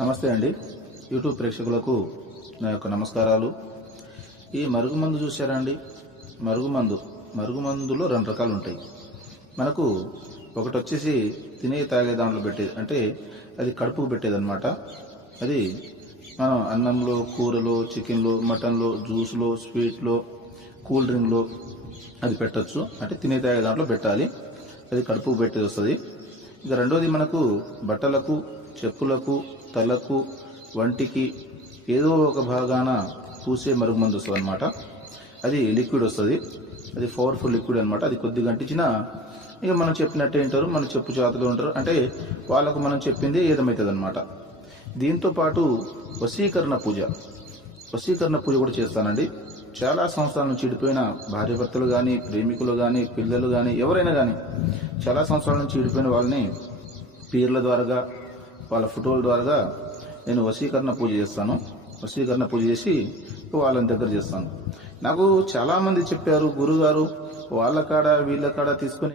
నమస్తే అండి. యూట్యూబ్ ప్రేక్షకులకు నా యొక్క నమస్కారాలు. ఈ మరుగుమందు చూసారా అండి? మరుగుమందులో రెండు రకాలు ఉంటాయి. మనకు ఒకటి వచ్చేసి తినే తాగే దాంట్లో పెట్టేది, అంటే అది కడుపుకు పెట్టేదన్నమాట. అది మనం అన్నంలో, కూరలో, చికెన్లో, మటన్లో, జ్యూస్లో, స్వీట్లో, కూల్ డ్రింక్లో అది పెట్టచ్చు. అంటే తినే తాగే దాంట్లో పెట్టాలి, అది కడుపుకు పెట్టేది వస్తుంది. ఇక రెండోది మనకు బట్టలకు, చెప్పులకు, తలకు, వంటికి ఏదో ఒక భాగాన పూసే మరుగుమందు వస్తుంది అనమాట. అది లిక్విడ్ వస్తుంది, అది పవర్ఫుల్ లిక్విడ్ అనమాట. అది కొద్దిగా అంటించినా ఇక మనం చెప్పినట్టే వింటారు, మన చెప్పు చేతలో ఉంటారు. అంటే వాళ్ళకు మనం చెప్పింది ఏదమవుతుంది అనమాట. దీంతో పాటు వశీకరణ పూజ కూడా చేస్తానండి. చాలా సంవత్సరాల నుంచి చెడిపోయిన భార్యాభర్తలు కానీ, ప్రేమికులు కానీ, పిల్లలు కానీ, ఎవరైనా కానీ చాలా సంవత్సరాల నుంచి చెడిపోయిన వాళ్ళని పీర్ల ద్వారా, వాళ్ళ ఫోటోల ద్వారా నేను వశీకరణ పూజ చేస్తాను. వశీకరణ పూజ చేసి వాళ్ళని దగ్గర చేస్తాను. నాకు చాలామంది చెప్పారు, గురుగారు వాళ్ళ కాడ వీళ్ళ కాడ తీసుకొని